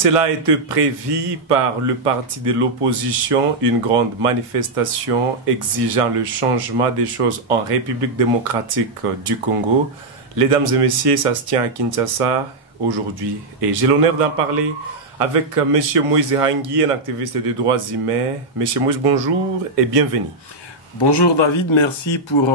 Cela a été prévu par le parti de l'opposition, une grande manifestation exigeant le changement des choses en République démocratique du Congo. Mesdames et messieurs, ça se tient à Kinshasa aujourd'hui et j'ai l'honneur d'en parler avec M. Moïse Hangui, un activiste des droits humains. M. Moïse, bonjour et bienvenue. Bonjour David, merci pour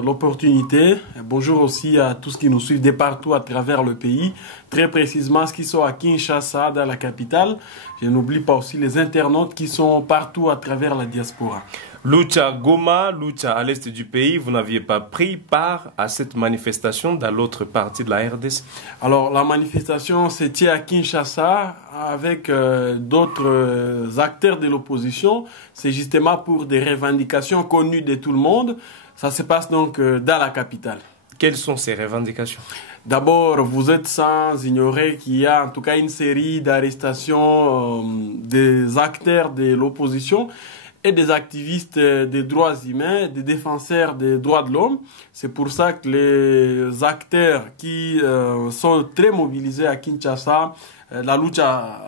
l'opportunité. Bonjour aussi à tous qui nous suivent de partout à travers le pays. Très précisément, ceux qui sont à Kinshasa, dans la capitale. Je n'oublie pas aussi les internautes qui sont partout à travers la diaspora. Lucha Goma, Lucha à l'est du pays, vous n'aviez pas pris part à cette manifestation dans l'autre partie de la RDC? Alors la manifestation se tient à Kinshasa avec d'autres acteurs de l'opposition. C'est justement pour des revendications connues de tout le monde. Ça se passe donc dans la capitale. Quelles sont ces revendications? D'abord, vous êtes sans ignorer qu'il y a en tout cas une série d'arrestations des acteurs de l'opposition et des activistes des droits humains, des défenseurs des droits de l'homme. C'est pour ça que les acteurs qui sont très mobilisés à Kinshasa, la lucha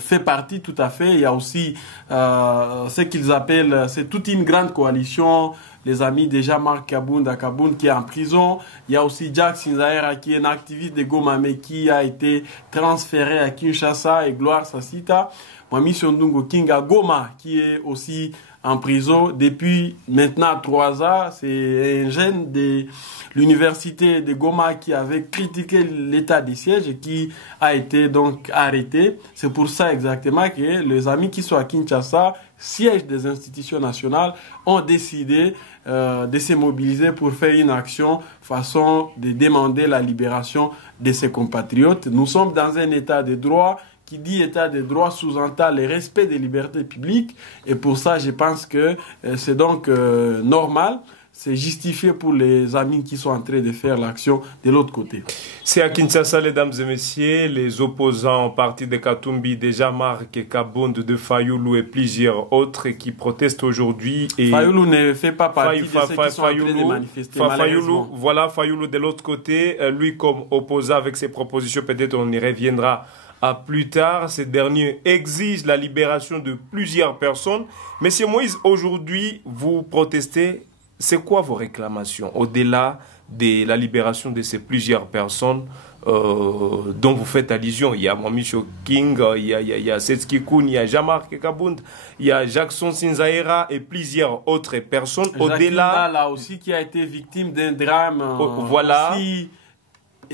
fait partie tout à fait. Il y a aussi ce qu'ils appellent, c'est toute une grande coalition, les amis de Jean-Marc Kabound qui est en prison. Il y a aussi Jack Sinzaera qui est un activiste de Goma mais qui a été transféré à Kinshasa, et Gloire Sassita. Mami Sondungo Kinga Goma qui est aussi en prison depuis maintenant 3 ans. C'est un jeune de l'université de Goma qui avait critiqué l'état des sièges et qui a été donc arrêté. C'est pour ça exactement que les amis qui sont à Kinshasa, siège des institutions nationales, ont décidé de se mobiliser pour faire une action façon de demander la libération de ses compatriotes. Nous sommes dans un état de droit. Qui dit état de droit sous-entend le respect des libertés publiques. Et pour ça, je pense que c'est donc normal. C'est justifié pour les amis qui sont en train de faire l'action de l'autre côté. C'est à Kinshasa, mesdames et messieurs, les opposants au parti de Katumbi, de Jean-Marc Kabound, de Fayoulou et plusieurs autres qui protestent aujourd'hui. Fayoulou ne fait pas partie de ceux qui sont en train de manifester. Fayoulou de l'autre côté, lui comme opposant avec ses propositions, peut-être on y reviendra à plus tard. Ces derniers exigent la libération de plusieurs personnes. Monsieur Moïse, aujourd'hui, vous protestez. C'est quoi vos réclamations au-delà de la libération de ces plusieurs personnes dont vous faites allusion? Il y a Mamicho King, il y a Setski Koun, il y a Jean-Marc Kabound, il y a Jackson Sinzaera et plusieurs autres personnes. Au-delà, là aussi, qui a été victime d'un drame aussi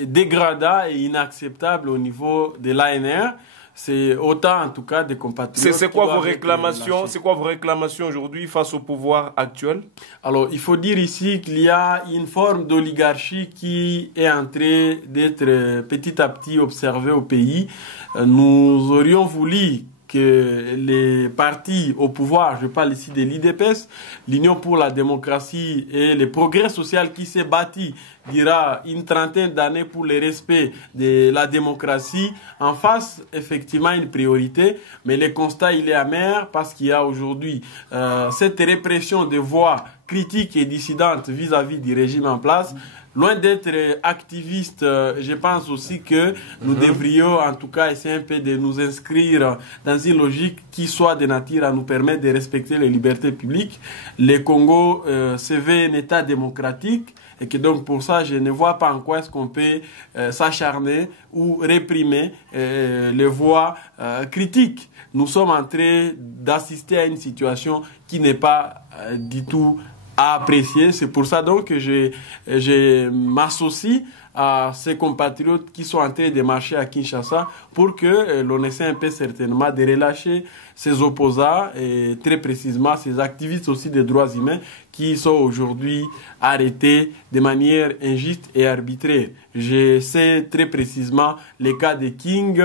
dégradant et inacceptable au niveau de l'ANR. C'est autant en tout cas des compatriotes. C'est quoi vos réclamations? C'est quoi vos réclamations aujourd'hui face au pouvoir actuel? Alors il faut dire ici qu'il y a une forme d'oligarchie qui est en train d'être petit à petit observée au pays. Nous aurions voulu que les partis au pouvoir, je parle ici de l'IDPS, l'Union pour la démocratie et le progrès social qui s'est bâti dira une trentaine d'années pour le respect de la démocratie, en face effectivement une priorité, mais le constat il est amer parce qu'il y a aujourd'hui cette répression des voix critiques et dissidentes vis-à-vis du régime en place. Loin d'être activiste, je pense aussi que nous devrions en tout cas essayer un peu de nous inscrire dans une logique qui soit de nature à nous permettre de respecter les libertés publiques. Le Congo se veut un État démocratique et que donc pour ça je ne vois pas en quoi est-ce qu'on peut s'acharner ou réprimer les voix critiques. Nous sommes en train d'assister à une situation qui n'est pas du tout à apprécier. C'est pour ça donc que je m'associe à ces compatriotes qui sont en train de marcher à Kinshasa pour que l'on essaie un peu certainement de relâcher ces opposants et très précisément ces activistes aussi des droits humains qui sont aujourd'hui arrêtés de manière injuste et arbitraire. Je sais très précisément les cas de King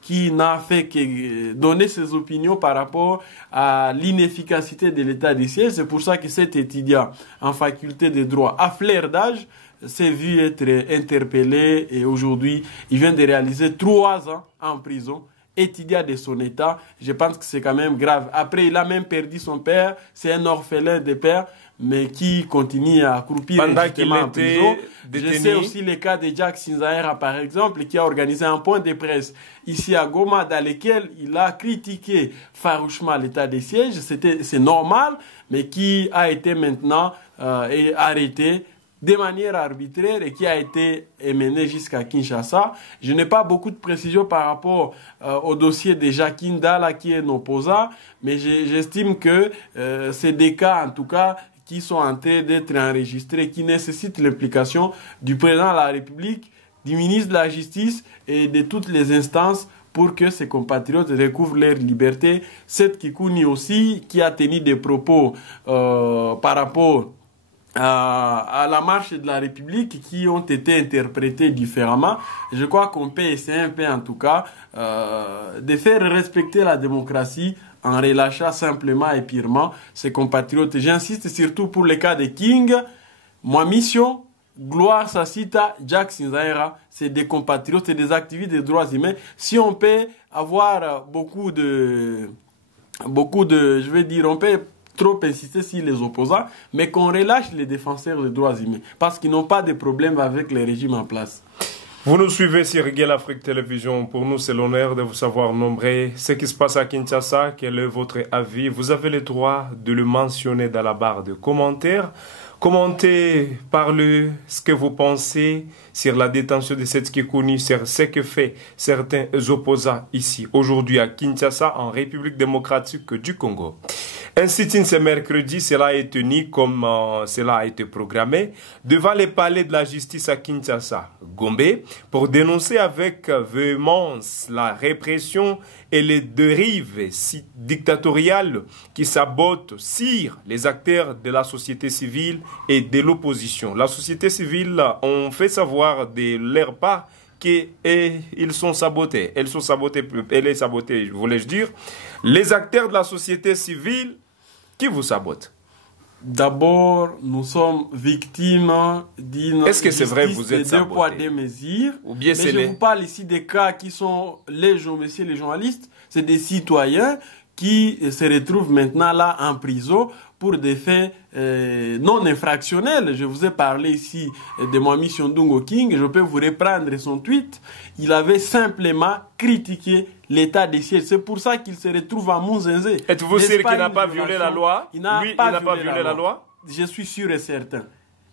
qui n'a fait que donner ses opinions par rapport à l'inefficacité de l'état des sièges. C'est pour ça que cet étudiant en faculté de droit à flair d'âge s'est vu être interpellé et aujourd'hui il vient de réaliser 3 ans en prison étudiant de son état, je pense que c'est quand même grave. Après, il a même perdu son père, c'est un orphelin de père, mais qui continue à croupir en prison. Détenu. Je sais aussi le cas de Jack Sinzaera, par exemple, qui a organisé un point de presse ici à Goma, dans lequel il a critiqué farouchement l'état de siège. C'est normal, mais qui a été maintenant arrêté de manière arbitraire et qui a été mené jusqu'à Kinshasa. Je n'ai pas beaucoup de précisions par rapport au dossier de Jacques Ndala qui est un opposant, mais j'estime que c'est des cas, en tout cas, qui sont en train d'être enregistrés, qui nécessitent l'implication du président de la République, du ministre de la Justice et de toutes les instances pour que ses compatriotes recouvrent leur liberté. Seth Kikouni aussi, qui a tenu des propos par rapport à la marche de la République qui ont été interprétés différemment. Je crois qu'on peut essayer un peu en tout cas de faire respecter la démocratie en relâchant simplement et purement ses compatriotes. J'insiste surtout pour le cas de King. Ma mission, Gloire Sassita, Jack Sinzaera, c'est des compatriotes, c'est des activistes des droits humains. Si on peut avoir beaucoup de, je vais dire, on peut trop insister sur les opposants, mais qu'on relâche les défenseurs des droits humains, parce qu'ils n'ont pas de problème avec les régimes en place. Vous nous suivez sur Riguel Afrique Télévision. Pour nous, c'est l'honneur de vous savoir nombreux. Ce qui se passe à Kinshasa, quel est votre avis? Vous avez le droit de le mentionner dans la barre de commentaires. Commentez, parlez ce que vous pensez sur la détention de Seth Kikouni, sur ce que fait certains opposants ici, aujourd'hui à Kinshasa, en République démocratique du Congo. Un sit-in ce mercredi, cela est tenu comme cela a été programmé devant les palais de la justice à Kinshasa, Gombe, pour dénoncer avec véhémence la répression et les dérives dictatoriales qui sabotent sur les acteurs de la société civile et de l'opposition. La société civile ont fait savoir de leur part qu'ils sont sabotés. Elle est sabotée, voulais-je dire. Les acteurs de la société civile qui vous sabotent. D'abord, nous sommes victimes d'une... Est-ce que c'est vrai que vous êtes sabotés? Deux poids, deux mesures. Ou bien mais je vous parle ici des cas qui sont messieurs les journalistes. C'est des citoyens qui se retrouvent maintenant là en prison pour des faits non infractionnels. Je vous ai parlé ici de Mwami Siondungo King. Je peux vous reprendre son tweet. Il avait simplement critiqué l'état des sièges. C'est pour ça qu'il se retrouve à Mounzenze. Êtes-vous sûr qu'il n'a pas violé la loi? Il n'a pas violé la loi. Je suis sûr et certain.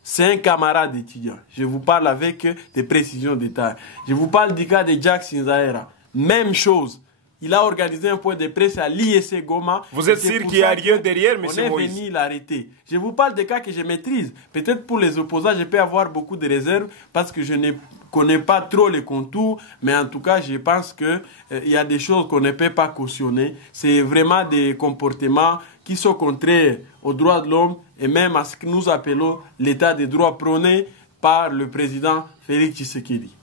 C'est un camarade étudiant. Je vous parle avec des précisions détails. Je vous parle du cas de Jack Sinzaera. Même chose. Il a organisé un point de presse à l'IEC Goma. Vous êtes sûr qu'il n'y a rien derrière, M. Moïse? On est venu l'arrêter. Je vous parle des cas que je maîtrise. Peut-être pour les opposants, je peux avoir beaucoup de réserves parce que je ne connais pas trop les contours. Mais en tout cas, je pense qu'il y a des choses qu'on ne peut pas cautionner. C'est vraiment des comportements qui sont contraires aux droits de l'homme et même à ce que nous appelons l'état des droits prôné par le président Félix Tshisekedi.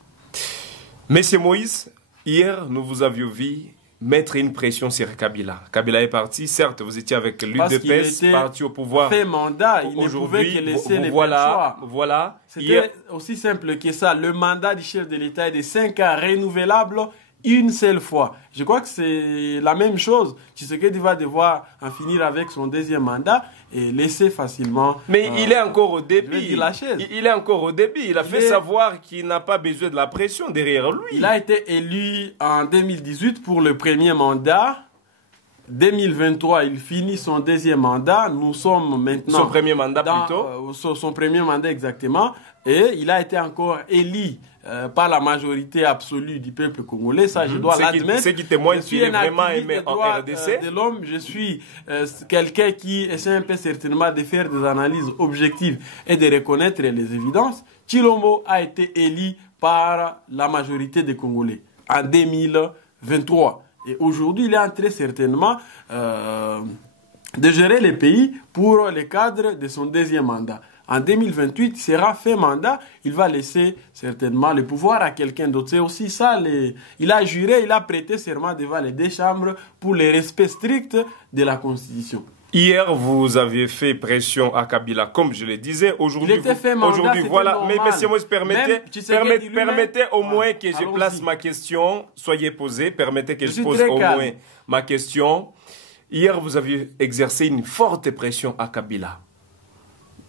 Monsieur Moïse, hier, nous vous avions vu mettre une pression sur Kabila. Kabila est parti, certes, vous étiez avec l'UDPS, parti au pouvoir. Fait mandat, il ne pouvait que laisser les choix. Voilà. C'était aussi simple que ça. Le mandat du chef de l'État est de 5 ans renouvelable une seule fois. Je crois que c'est la même chose. Tshisekedi va devoir en finir avec son deuxième mandat et laisser facilement... Mais il est encore au début. Il est encore au début. Il a fait savoir qu'il n'a pas besoin de la pression derrière lui. Il a été élu en 2018 pour le premier mandat. 2023, il finit son deuxième mandat. Nous sommes maintenant... Son premier mandat plutôt. Son premier mandat exactement. Et il a été encore élu par la majorité absolue du peuple congolais. Ça, je dois l'admettre. Ce qui témoigne qu'il est vraiment aimé en RDC. De l'homme, je suis quelqu'un qui essaie un peu certainement de faire des analyses objectives et de reconnaître les évidences. Tshilombo a été élu par la majorité des Congolais en 2023. Et aujourd'hui, il est en train certainement de gérer le pays pour le cadre de son deuxième mandat. En 2028, il sera fait mandat, il va laisser certainement le pouvoir à quelqu'un d'autre. C'est aussi ça, il a juré, il a prêté serment devant les deux chambres pour le respect strict de la Constitution. Hier, vous aviez fait pression à Kabila, comme je le disais. Aujourd'hui, voilà. Mais monsieur Moïse, permettez au moins que je place ma question. Soyez posé. Permettez que je pose au moins ma question. Hier, vous aviez exercé une forte pression à Kabila.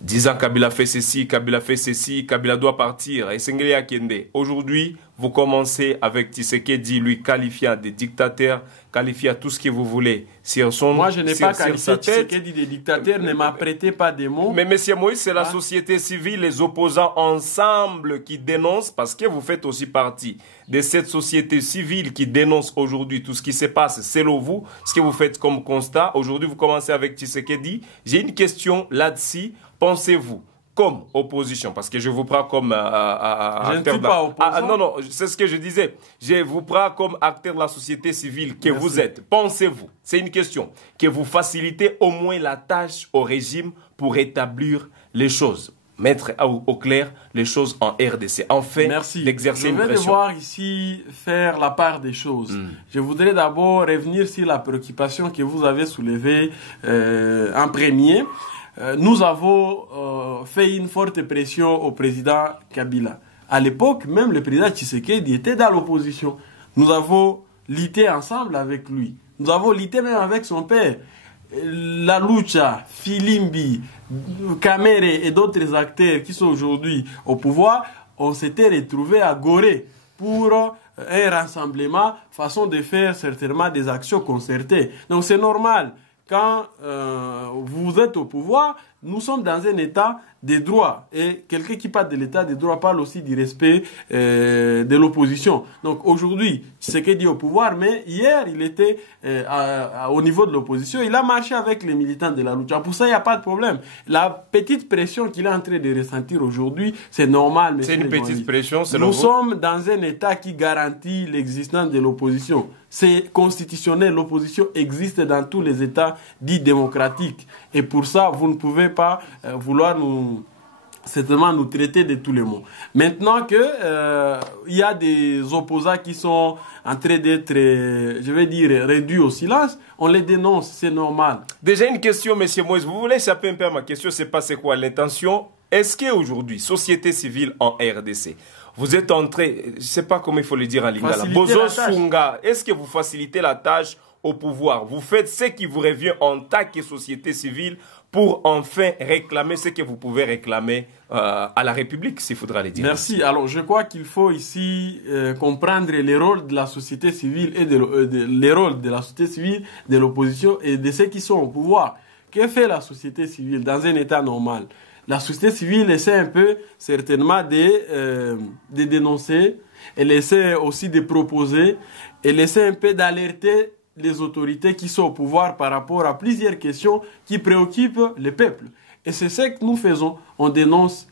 Disant Kabila fait ceci, Kabila fait ceci, Kabila doit partir. Et Sengele Akende. Aujourd'hui, vous commencez avec Tshisekedi, lui qualifiant de dictateur, qualifiant tout ce que vous voulez. Moi, je n'ai pas qualifié Tshisekedi de dictateur, ne m'apprêtez pas des mots. Mais monsieur Moïse, c'est la société civile, les opposants ensemble qui dénoncent, parce que vous faites aussi partie de cette société civile qui dénonce aujourd'hui tout ce qui se passe. Selon vous, ce que vous faites comme constat, aujourd'hui vous commencez avec Tshisekedi. J'ai une question là-dessus. Pensez-vous, comme opposition, parce que je vous prends comme acteur de la... non, c'est ce que je disais. Je vous prends comme acteur de la société civile que vous êtes. Pensez-vous, c'est une question, que vous facilitez au moins la tâche au régime pour établir les choses, mettre au clair les choses en RDC. Enfin, d'exercer une pression. Je vais devoir ici faire la part des choses. Je voudrais d'abord revenir sur la préoccupation que vous avez soulevée en premier. Nous avons fait une forte pression au président Kabila. À l'époque, même le président Tshisekedi était dans l'opposition. Nous avons lutté ensemble avec lui. Nous avons lutté même avec son père. La Lucha, Filimbi, Kamere et d'autres acteurs qui sont aujourd'hui au pouvoir, on s'était retrouvés à Gorée pour un rassemblement, façon de faire certainement des actions concertées. Donc c'est normal. Quand vous êtes au pouvoir, nous sommes dans un état de droit. Et quelqu'un qui parle de l'état de droit parle aussi du respect de l'opposition. Donc aujourd'hui, Tshisekedi est au pouvoir, mais hier, il était au niveau de l'opposition. Il a marché avec les militants de la lucha. Pour ça, il n'y a pas de problème. La petite pression qu'il est en train de ressentir aujourd'hui, c'est normal. C'est une petite pression, c'est Nous sommes dans un état qui garantit l'existence de l'opposition. C'est constitutionnel. L'opposition existe dans tous les états dits démocratiques. Et pour ça, vous ne pouvez pas vouloir certainement nous traiter de tous les mots. Maintenant que il y a des opposants qui sont en train d'être, je vais dire, réduits au silence, on les dénonce, c'est normal. Déjà une question, monsieur Moïse, vous voulez échapper un peu à ma question, c'est pas c'est quoi l'intention. Est-ce qu'aujourd'hui, société civile en RDC, vous êtes en train, je ne sais pas comment il faut le dire en lingala, Bozo Sunga, est-ce que vous facilitez la tâche au pouvoir? Vous faites ce qui vous revient en tant que société civile pour enfin réclamer ce que vous pouvez réclamer à la République, s'il faudra le dire. Merci. Alors, je crois qu'il faut ici comprendre les rôles de la société civile et les rôles de la société civile, de l'opposition et de ceux qui sont au pouvoir. Que fait la société civile dans un état normal? La société civile essaie un peu, certainement, de dénoncer, elle essaie aussi de proposer, elle essaie un peu d'alerter les autorités qui sont au pouvoir par rapport à plusieurs questions qui préoccupent le peuple. Et c'est ce que nous faisons. On dénonce,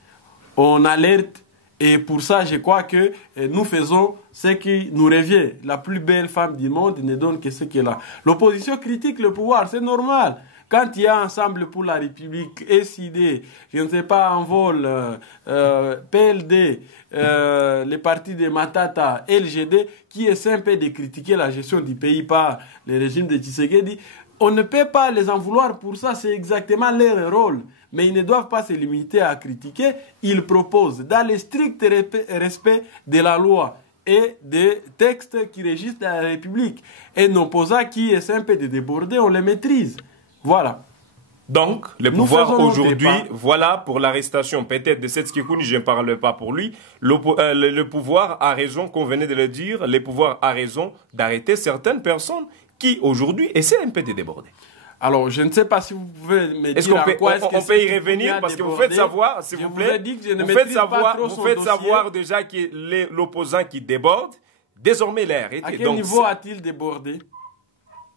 on alerte. Et pour ça, je crois que nous faisons ce qui nous revient. La plus belle femme du monde ne donne que ce qu'elle a. L'opposition critique le pouvoir, c'est normal. Quand il y a Ensemble pour la République, SID, je ne sais pas, Envol, PLD, les partis de Matata, LGD, qui essaient un peu de critiquer la gestion du pays par le régime de Tshisekedi, on ne peut pas les en vouloir pour ça, c'est exactement leur rôle. Mais ils ne doivent pas se limiter à critiquer, ils proposent, dans le strict respect de la loi et des textes qui régissent la République. Et nos opposants qui essaient un peu de déborder, on les maîtrise. Voilà. Donc, le pouvoir aujourd'hui, voilà pour l'arrestation peut-être de Setskikouni, je ne parle pas pour lui. Le pouvoir a raison, qu'on venait de le dire, le pouvoir a raison d'arrêter certaines personnes qui aujourd'hui essaient un peu de déborder. Alors, je ne sais pas si vous pouvez me dire on peut y revenir parce que vous faites savoir, s'il vous plaît, vous faites savoir déjà que l'opposant qui déborde, désormais il est arrêté. À quel niveau a-t-il débordé?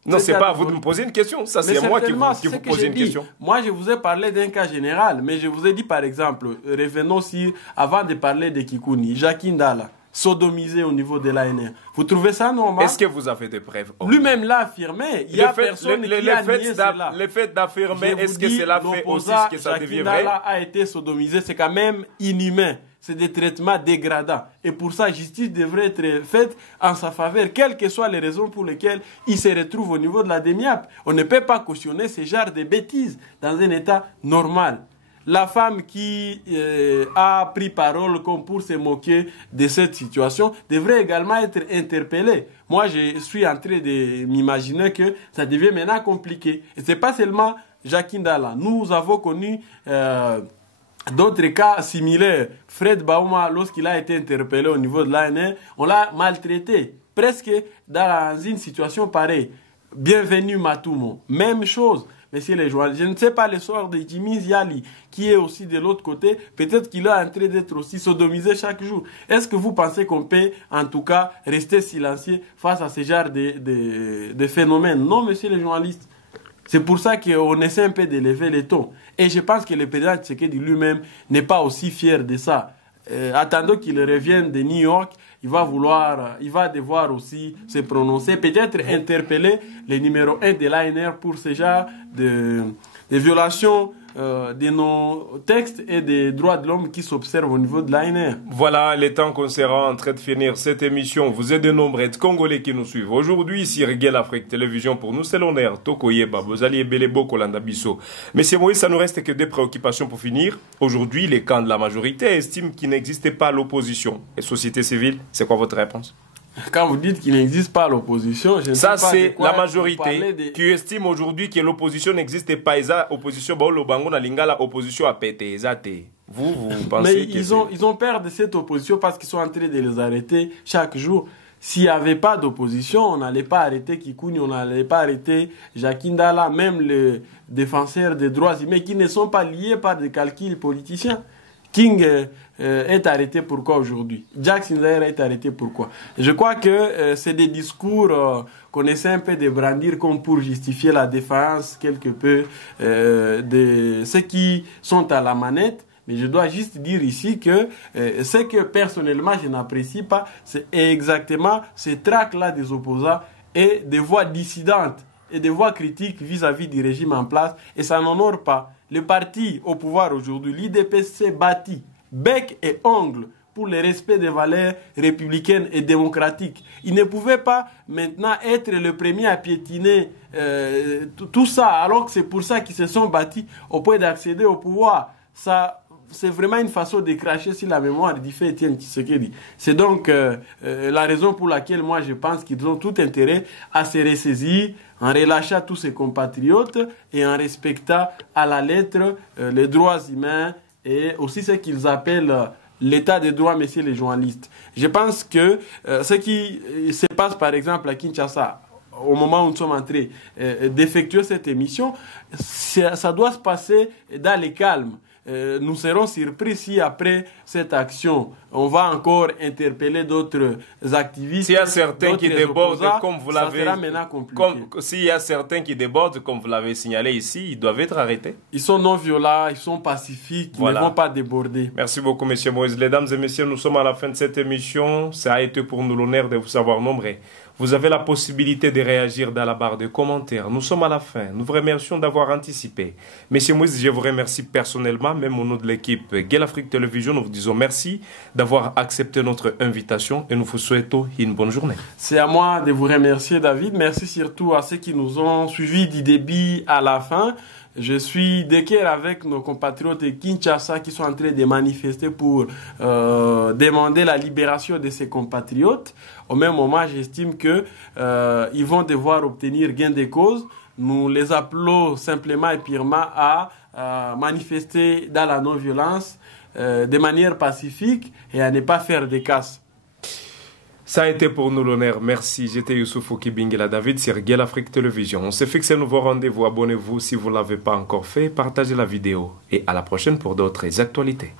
Non, c'est pas à vous de me poser une question. Ça, c'est moi qui vous pose une question. Moi, je vous ai parlé d'un cas général, mais je vous ai dit, par exemple, revenons sur, avant de parler de Kikouni, Jacques Ndala, sodomisé au niveau de l'ANR. Vous trouvez ça normal? Est-ce que vous avez des preuves? Lui-même l'a affirmé. Il y a personne qui a nié cela. Le fait d'affirmer, est-ce que cela fait aussi que ça devient vrai? Jacques Ndala a été sodomisé, c'est quand même inhumain. c'est des traitements dégradants. Et pour ça, justice devrait être faite en sa faveur, quelles que soient les raisons pour lesquelles il se retrouve au niveau de la DEMIAP. On ne peut pas cautionner ce genre de bêtises dans un état normal. La femme qui a pris parole comme pour se moquer de cette situation devrait également être interpellée. Moi, je suis en train de m'imaginer que ça devient maintenant compliqué. Et ce n'est pas seulement Jacques Ndala. Nous avons connu d'autres cas similaires. Fred Bauma, lorsqu'il a été interpellé au niveau de l'ANR, on l'a maltraité, presque dans une situation pareille. Bienvenue Matoumo, même chose. Messieurs les joueurs, je ne sais pas le sort de Jimmy Ziali, qui est aussi de l'autre côté. Peut-être qu'il est en train d'être aussi sodomisé chaque jour. Est-ce que vous pensez qu'on peut, en tout cas, rester silencieux face à ce genre de phénomènes? Non, messieurs les journalistes. C'est pour ça qu'on essaie un peu d'élever les tons. Et je pense que le président Tshisekedi lui-même n'est pas aussi fier de ça. Attendons qu'il revienne de New York, il va devoir aussi se prononcer, peut-être interpeller le numéro 1 de l'ANR pour ce genre de violations de nos textes et des droits de l'homme qui s'observent au niveau de l'ANR. Voilà, le temps qu'on sera en train de finir cette émission. Vous êtes de nombreux Congolais qui nous suivent. Aujourd'hui, ici, Reguel Afrique Télévision, pour nous, c'est l'honneur. Tokoyeba, Bozali, Belebo, Kolanda Bisso. Monsieur Moïse, ça nous reste que deux préoccupations pour finir. Aujourd'hui, les camps de la majorité estiment qu'il n'existait pas l'opposition. Et société civile, c'est quoi votre réponse? Quand vous dites qu'il n'existe pas l'opposition, je ne sais pas. Ça, c'est la majorité qui estime aujourd'hui que l'opposition n'existe pas. L'opposition, l'opposition a pété. Vous pensez mais ils ont peur de cette opposition parce qu'ils sont en train de les arrêter chaque jour. S'il n'y avait pas d'opposition, on n'allait pas arrêter Kikouni, on n'allait pas arrêter Jacques Ndala, même les défenseurs des droits humains qui ne sont pas liés par des calculs politiciens. King est arrêté pourquoi aujourd'hui? Jack Sinclair est arrêté pourquoi? Je crois que c'est des discours qu'on essaie un peu de brandir comme pour justifier la défense quelque peu de ceux qui sont à la manette. Mais je dois juste dire ici que ce que personnellement je n'apprécie pas, c'est exactement ces tracts-là des opposants et des voix dissidentes et des voix critiques vis-à-vis du régime en place. Et ça n'honore pas. Le parti au pouvoir aujourd'hui, l'IDP, s'est bâti bec et ongle pour le respect des valeurs républicaines et démocratiques. Il ne pouvait pas maintenant être le premier à piétiner tout ça, alors que c'est pour ça qu'ils se sont bâtis au point d'accéder au pouvoir. Ça, c'est vraiment une façon de cracher sur la mémoire du fait Étienne Tshisekedi. C'est donc la raison pour laquelle moi je pense qu'ils ont tout intérêt à se ressaisir en relâchant tous ses compatriotes et en respectant à la lettre les droits humains et aussi ce qu'ils appellent l'état des droits, messieurs les journalistes. Je pense que ce qui se passe par exemple à Kinshasa, au moment où nous sommes en train d'effectuer cette émission, ça doit se passer dans le calme. Nous serons surpris si après cette action, on va encore interpeller d'autres activistes. S'il y a certains qui débordent, comme vous l'avez, ça sera maintenant compliqué. S'il y a certains qui débordent, comme vous l'avez signalé ici, ils doivent être arrêtés. Ils sont non violents, ils sont pacifiques, ils ne vont pas déborder. Merci beaucoup, monsieur Moïse. Mesdames et messieurs, nous sommes à la fin de cette émission. Ça a été pour nous l'honneur de vous savoir nombreux. Vous avez la possibilité de réagir dans la barre de commentaires. Nous sommes à la fin. Nous vous remercions d'avoir anticipé. Monsieur Moïse, je vous remercie personnellement, même au nom de l'équipe Guel Afrique Télévision. Nous vous disons merci d'avoir accepté notre invitation et nous vous souhaitons une bonne journée. C'est à moi de vous remercier, David. Merci surtout à ceux qui nous ont suivis du début à la fin. Je suis de cœur avec nos compatriotes de Kinshasa qui sont en train de manifester pour demander la libération de ces compatriotes. Au même moment, j'estime que ils vont devoir obtenir gain de cause. Nous les appelons simplement et purement à manifester dans la non-violence de manière pacifique et à ne pas faire de casse. Ça a été pour nous l'honneur. Merci. J'étais Youssouf Okibingela David sur Guel Afrique Télévision. On s'est fixé un nouveau rendez-vous. Abonnez-vous si vous ne l'avez pas encore fait. Partagez la vidéo. Et à la prochaine pour d'autres actualités.